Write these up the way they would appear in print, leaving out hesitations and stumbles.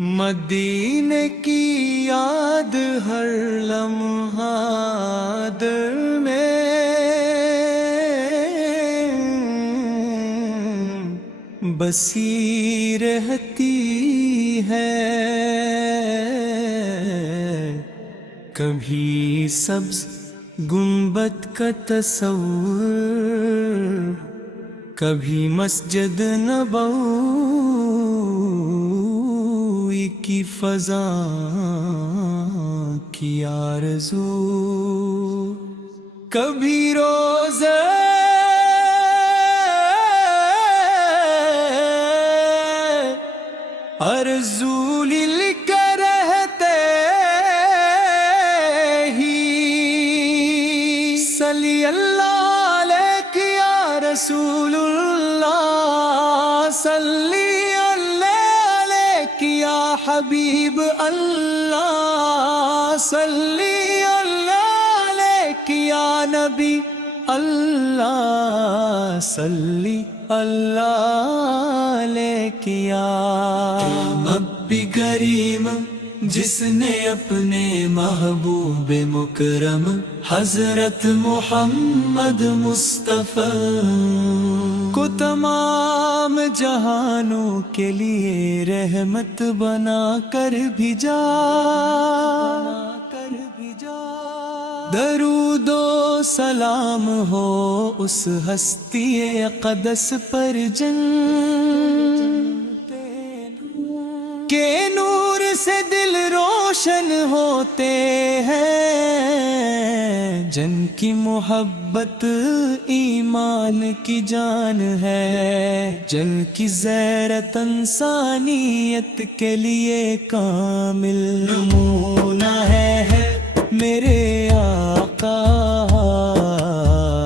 مدینے کی یاد ہر لمحہ دل میں بسی رہتی ہے، کبھی سبز گنبد کا تصور، کبھی مسجد نبوی کی فضا کی آرزو، کبھی روزے رسول لکھ رہتے ہی، صلی اللہ علیک یا رسول اللہ، صلی علیک یا حبیب اللہ، صلی علیک یا نبی اللہ، صلی اللہ علیک یا ربی کریم، جس نے اپنے محبوب مکرم حضرت محمد مصطفیٰ کو تمام جہانوں کے لیے رحمت بنا کر بھیجا، درود و سلام ہو اس ہستی اقدس پر جن کے نور سے دل روشن ہوتے ہیں، جن کی محبت ایمان کی جان ہے، جن کی غیرت انسانیت کے لیے کامل نمونہ ہے میرے آقا،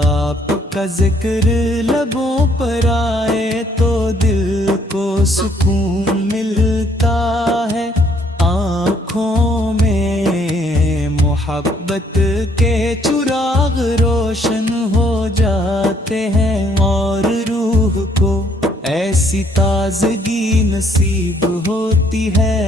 آپ کا ذکر لبوں پر آئے تو دل کو سکون ملتا ہے، آنکھوں میں محبت کے چراغ روشن ہو جاتے ہیں، اور روح کو ایسی تازگی نصیب ہوتی ہے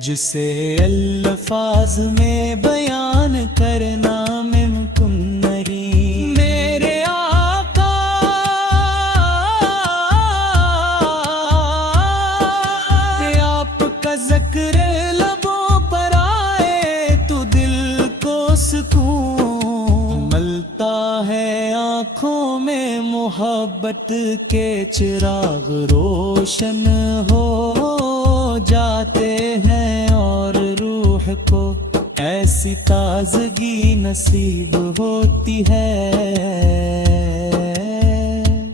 جسے الفاظ میں بیان کرنا ممکن نہیں۔ میرے آقا آپ کا ذکر لبوں پر آئے تو دل کو سکون ملتا ہے، آنکھوں میں محبت کے چراغ روشن ہو جاتے ہیں، اور روح کو ایسی تازگی نصیب ہوتی ہے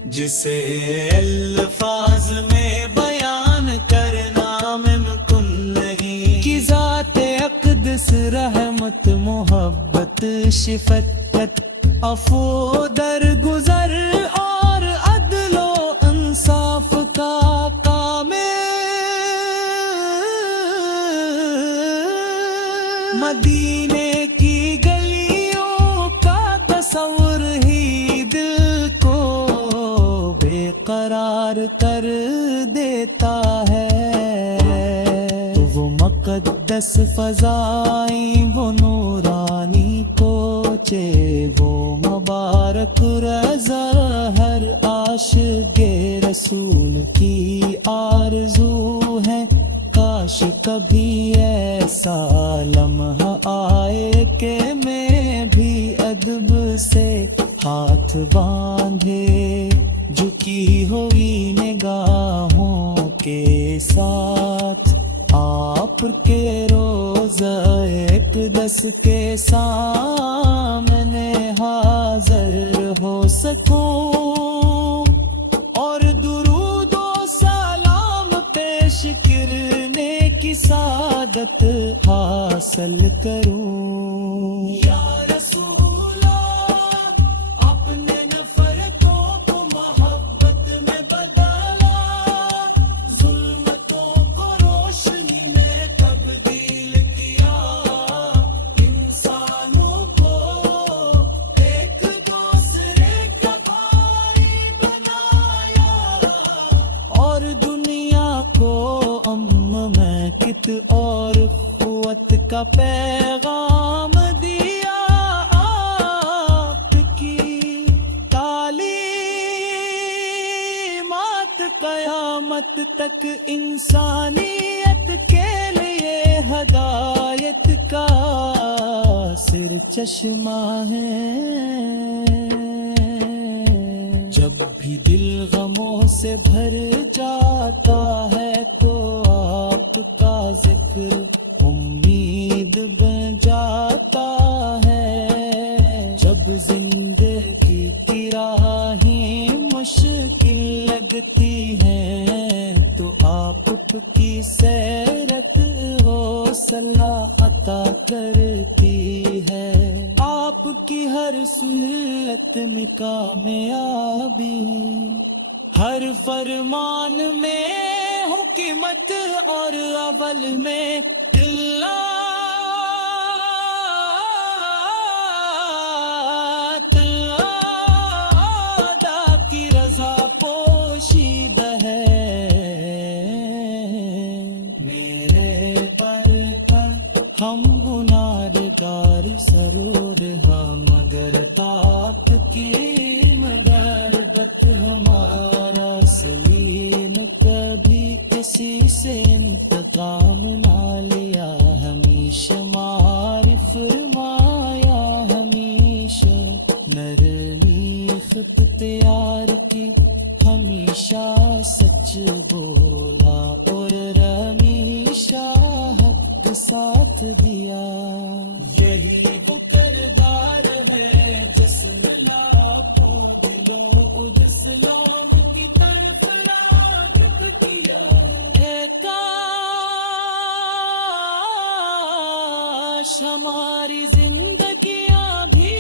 جسے الفاظ میں بیان کرنا ممکن نہیں۔ کی ذات اقدس رحمت محبت شفقت عفو درگزر اور عدل و انصاف کا مدینے کی گلیوں کا تصور ہی دل کو بے قرار کر دیتا ہے، تو وہ مقدس فضائیں، وہ نورانی کوچے، وہ مبارک رضا ہر عاشق رسول کی آرزو ہے، کاش کبھی ایسا لمحہ آئے کہ میں بھی ادب سے ہاتھ باندھے، جھکی ہوئی نگاہوں کے ساتھ آپ کے روضہ اقدس کے سامنے حاضر ہو سکوں، اور درود و سلام پیش کرنے کی سعادت حاصل کروں۔ یا رسول اپنے نفرتوں کو محبت میں بدلا، ظلمتوں کو روشنی میں تبدیل کیا، انسانوں کو ایک دوسرے کا بھائی بنایا، اور دنیا کو میں کت اور قوت کا پیغام دیا آپ کی تعلیمات قیامت تک انسانیت کے لیے ہدایت کا سر چشمہ ہے جب بھی دل غموں سے بھر جاتا ہے تو آپ کا ذکر امید بن جاتا ہے جب زندگی کی راہیں مشکل لگتی ہیں تو آپ کی سیرت حوصلہ عطا کرتی ہے آپ کی ہر سنت میں کامیابی ہر فرمان میں حکمت اور اول میں اللہ کی رضا پوشیدہ ہے میرے پر ہم گناہگار سرور ہم مگر آپ کی مغربت ہمارا سلیم کبھی کسی سے انتقام نہ لیا ہمیشہ معاف فرمایا ہمیشہ نرمی اختیار کی ہمیشہ سچ بولا اور ہمیشہ حق ساتھ دیا یہی وہ کردار ہے جس میں لاکھوں دلوں اسلام کی طرف راغب کیا ہے کاش ہماری زندگیاں بھی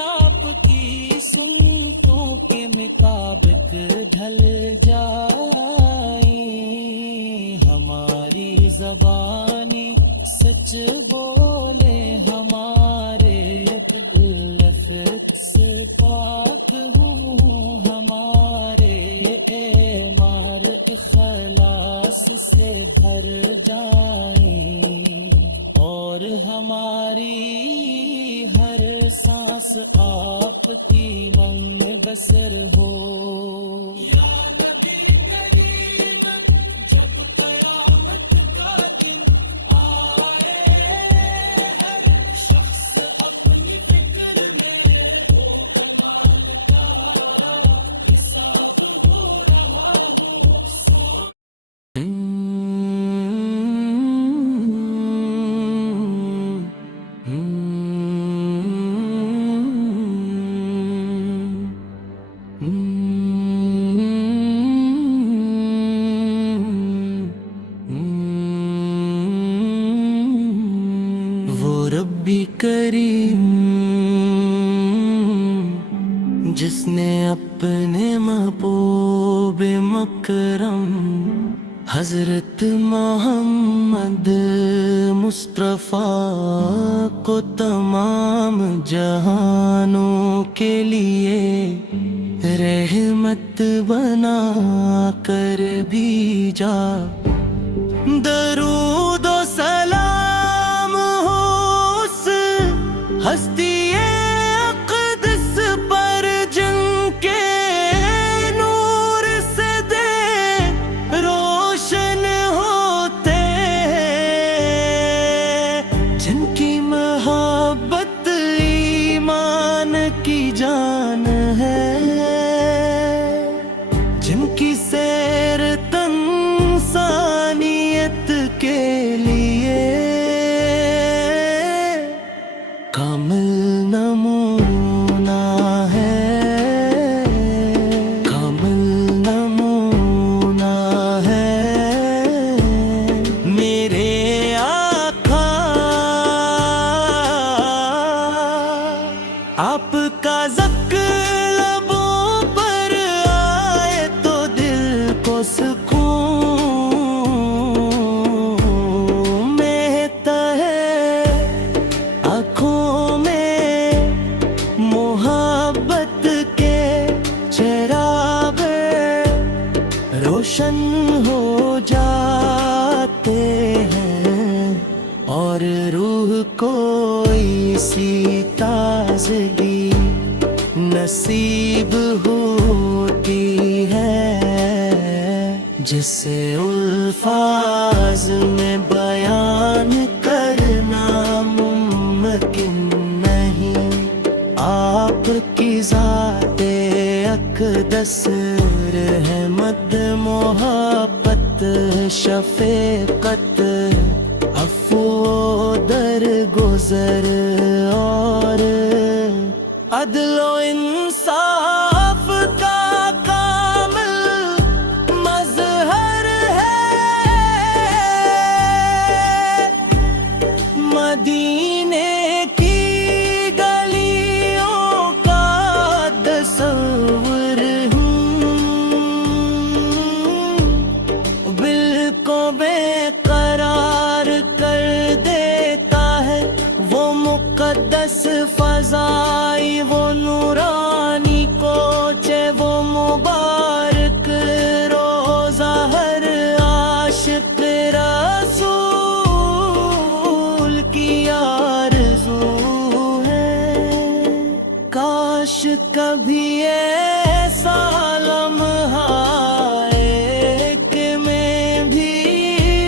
آپ کی سنتوں کے مطابق ڈھل جائیں ہماری زبانی سچ بولے ہمارے لفظ سے پاک ہوں ہمارے اعمال اخلاص سے بھر جائیں اور ہماری ہر سانس آپ کی منگ بسر ہو یا نبی کریم جب قیامت کا دن آئے ہر شخص اپنی فکر میں وہ ایمان کا حساب ہو رہا ہو ربی کریم جس نے اپنے محبوب مکرم حضرت محمد مصطفیٰ کو تمام جہانوں کے لیے رحمت بنا کر بھیجا درود و سلام ہو اس ہستی اقدس پر جن کے نور سے دے روشن ہوتے جن کی محبت ایمان کی جان ہے جن کی سیر انسانیت کے ہو جاتے ہیں اور روح کو اسی تازگی نصیب ہوتی ہے جسے الفاظ میں بیان کرنا ممکن نہیں. آپ کی ذات اقدس رحمت محبت شفقت عفو درگزر اور عدل و انصاف کا کامل مظہر ہے. مدینے کی گلیوں کا تصور دل کو بے قرار کر دیتا ہے. وہ مقدس فضائی وہ نورانی کوچے وہ مبارک روزہ ہر عاشق رسول کی آرزو ہے. کاش کبھی ایسا لمحہ آئے کہ میں بھی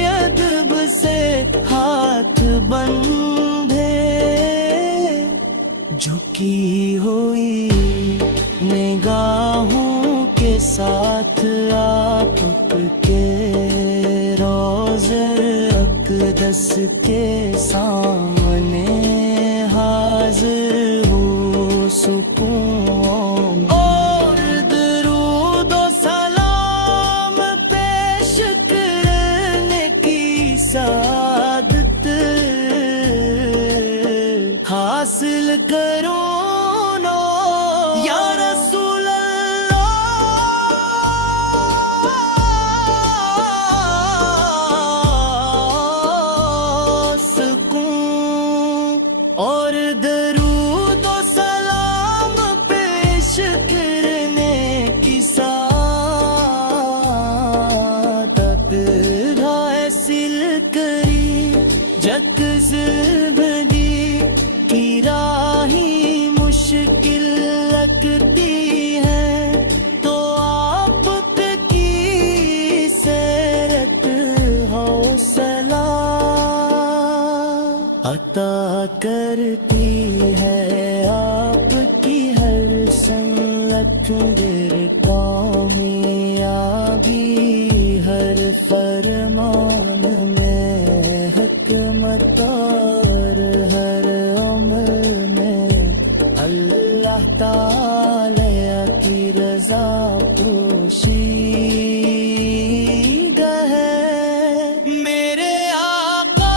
ادب سے ہاتھ بندھے. جھکی ہوئی نگاہوں کے ساتھ آپ کے روضے اقدس کے سامنے حاضر ہوں سکون اور درود و سلام پیش کرنے کی سعادت حاصل کروں نو یا رسول اللہ. سکون اور درود و سلام پیش کرنے کی سعادت حاصل کری. جگ زندگی کی راہیں مشکل لگتی ہے تو آپ کی سیرت حوصلہ عطا کرتی ہے. آپ کی ہر سنت میرے کامیابی ہر فرمان میں حکمت اور ہر عمر میں اللہ تعالی کی رضا پوشیدہ ہے. میرے آقا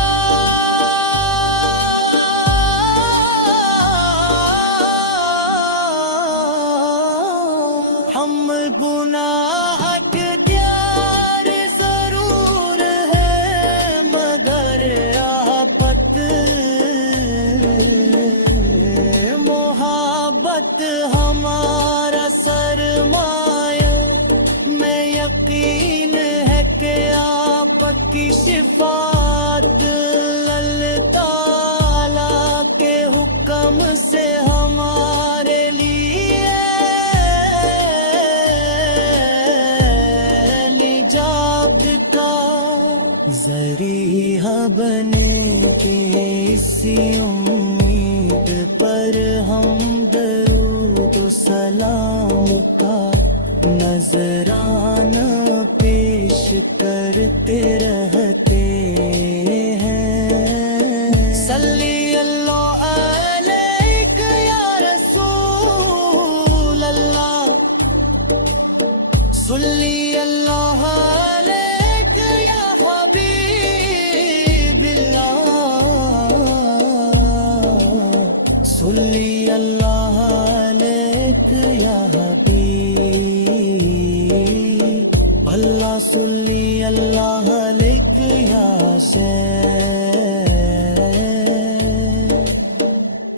ہم گناہ کے دیار ضرور ہے مگر آفت محبت ہمارا سرمایہ. میں یقین ہے کہ آپ کی شفاعت اللہ تعالیٰ کے حکم سے ہمارے لیے نجات کا ذریعہ بنے کہ اسی امید پر ہم درود و سلام کا نذرانہ پیش کرتے رہتے ہیں. صلی اللہ علیک یا رسول اللہ. صلی اللہ علیک یا حبیب اللہ. صلی اللہ علیک یا حبیب اللہ. صلی اللہ علیک یا زید.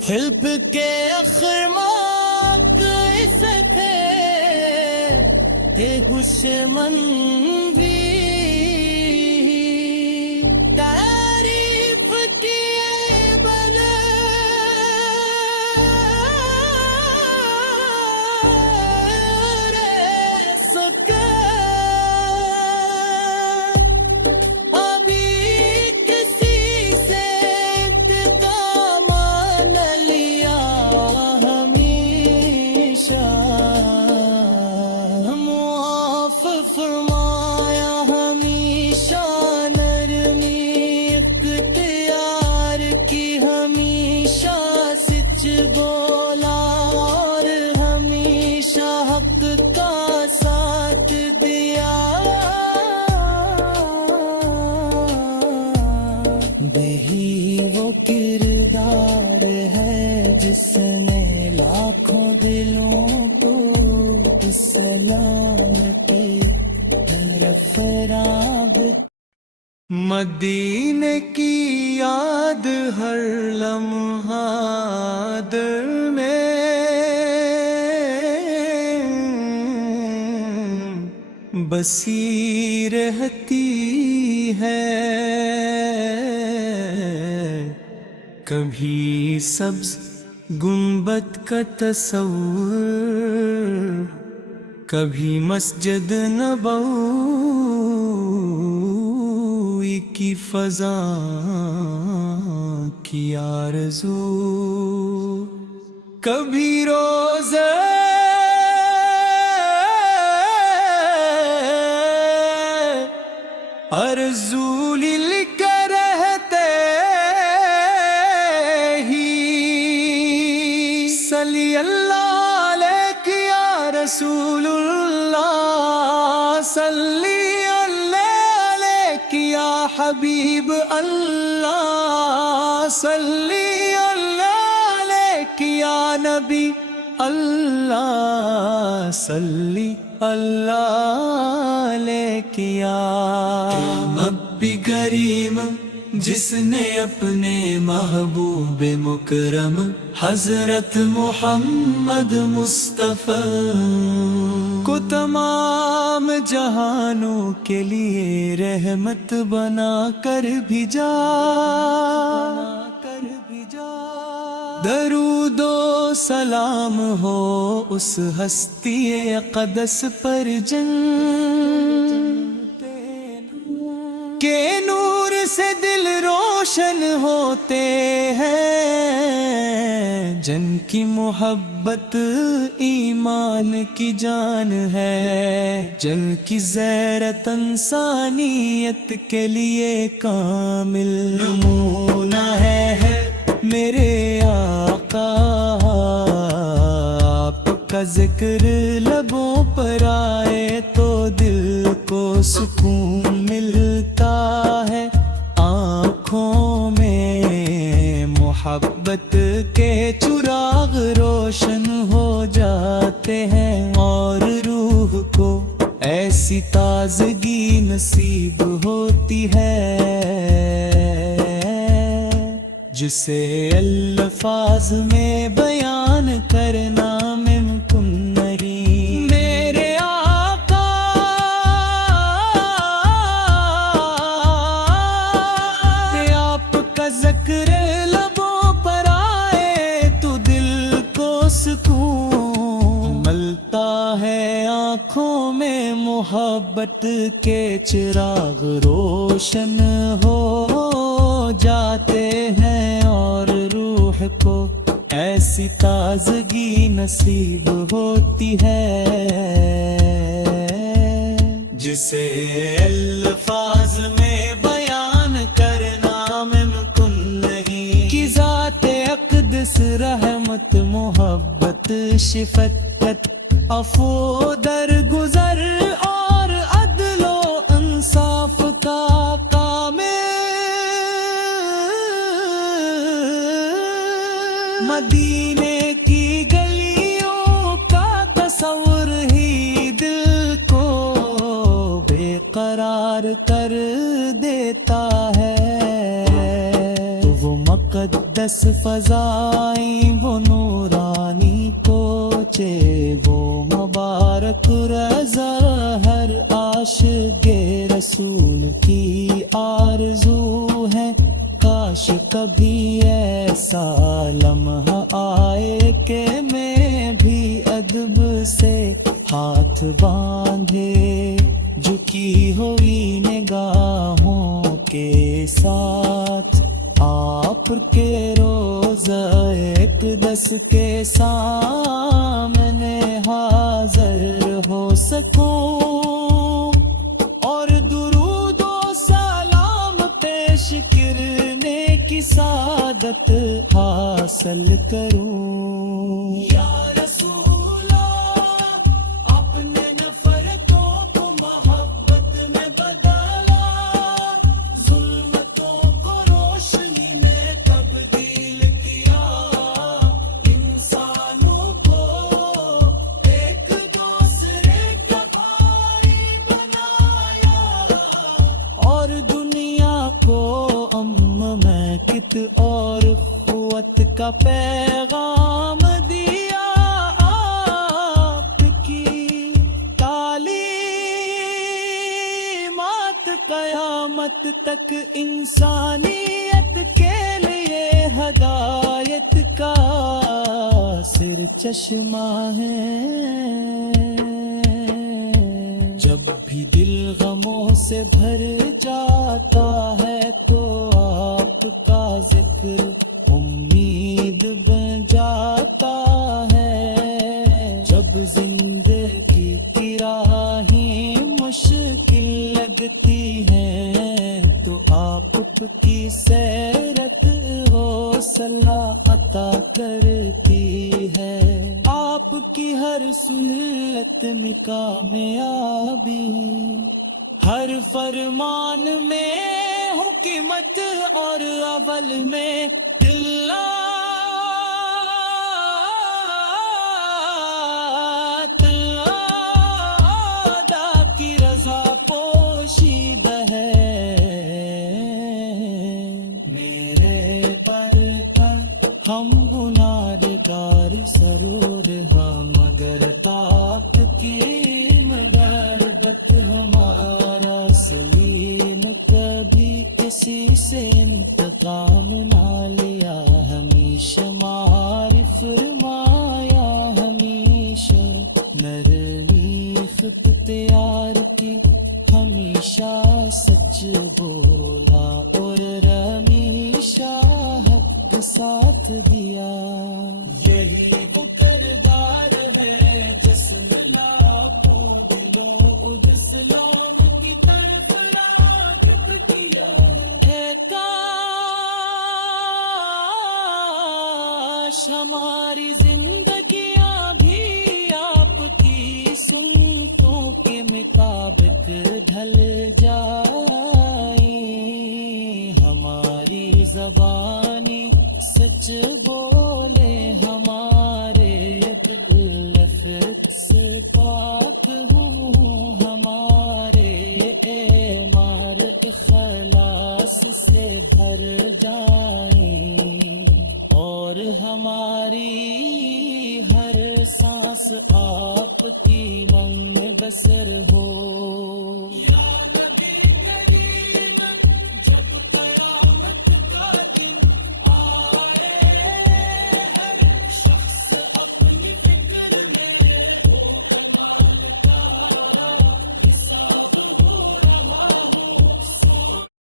حلف کے اخرماک اس تھے دشمن بھی عابد مدینے کی یاد ہر لمحہ دل میں بسی رہتی ہے کبھی سبز گنبد کا تصور کبھی مسجد نبوی کی فضا کی آرزو کبھی روزے رسول لکھ رہتے ہی صلی اللہ علیہ یا رسول اللہ صلی علیہ یا حبیب اللہ صلی علیہ یا نبی اللہ صلی اللہ علیہ یا ربی کریم جس نے اپنے محبوب مکرم حضرت محمد مصطفیٰ کو تمام جہانوں کے لیے رحمت بنا کر بھیجا درود و سلام ہو اس ہستی اقدس پر جن کے نور سے دل روشن ہوتے ہیں جن کی محبت ایمان کی جان ہے جن کی غیرت انسانیت کے لیے کامل نمونہ ہے میرے آقا آپ کا ذکر لبوں پر آئے تو دل کو سکون ملتا ہے آنکھوں میں محبت کے چراغ روشن ہو جاتے ہیں اور روح کو ایسی تازگی نصیب ہوتی ہے جسے الفاظ میں بیان کرنا ممکن نہیں میرے آقا آپ کا ذکر لبوں پر آئے تو دل کو سکون ملتا ہے آنکھوں میں محبت کے چراغ روشن ہو جاتے ہیں اور روح کو ایسی تازگی نصیب ہوتی ہے جسے الفاظ میں بیان کرنا ممکن نہیں کہ ذات اقدس رحمت محبت شفقت عفو درگزر اور عدل و انصاف کا مدینے کی گلیوں کا تصور ہی دل کو بے قرار کر دیتا ہے وہ مقدس فضائیں وہ نورانی کوچے وہ مبارک رضا ہر عاشق رسول کی آرزو ہے کاش کبھی ایسا لمحہ آئے کہ میں بھی ادب سے ہاتھ باندھے جھکی ہوئی نگاہوں کے ساتھ آپ کے روضہ اقدس کے سامنے حاضر ہو سکوں اور درود و سلام پیش کرنے کی سعادت حاصل کروں یا رسول اپنے نفرتوں کو محبت میں بدلا ظلمتوں کو روشنی میں تبدیل کیا انسانوں کو ایک دوسرے کا بھائی بنایا برکت اور قوت کا پیغام دیا آپ کی تعلیمات قیامت تک انسانیت کے لیے ہدایت کا سر چشمہ ہے۔ جب بھی دل غموں سے بھر جاتا ہے تو آپ کا ذکر امید بن جاتا ہے۔ جب زندگی کی راہیں مشکل لگتی ہیں تو آپ کی سیرت حوصلہ عطا کرتی ہے۔ آپ کی ہر سنت میں کامیابی، ہر فرمان میں حکمت اور اول میں تعالیٰ کی رضا پوشیدہ ہے۔ میرے پر ہم گناہگار ضرور ہاں، مگر آپ کی مدد ہمارا سلیم کبھی کسی سے انتقام نہ لیا، ہمیشہ معاف فرمایا، ہمیشہ نرمی اختیار کی، ہمیشہ سچ بولا اور ہمیشہ حق ساتھ دیا۔ یہی وہ کردار ہے جس نے لاکھوں دلوں کو اسلام کی طرف راغب کیا۔ اے کاش ہماری زندگیاں بھی آپ کی سنتوں کے مطابق ڈھل جائیں، ہماری زبانی سچ بولے، ہمارے لفظ پاک ہوں، ہمارے اعمال اخلاص سے بھر جائیں، اور ہماری ہر سانس آپ کی منگ بسر ہو۔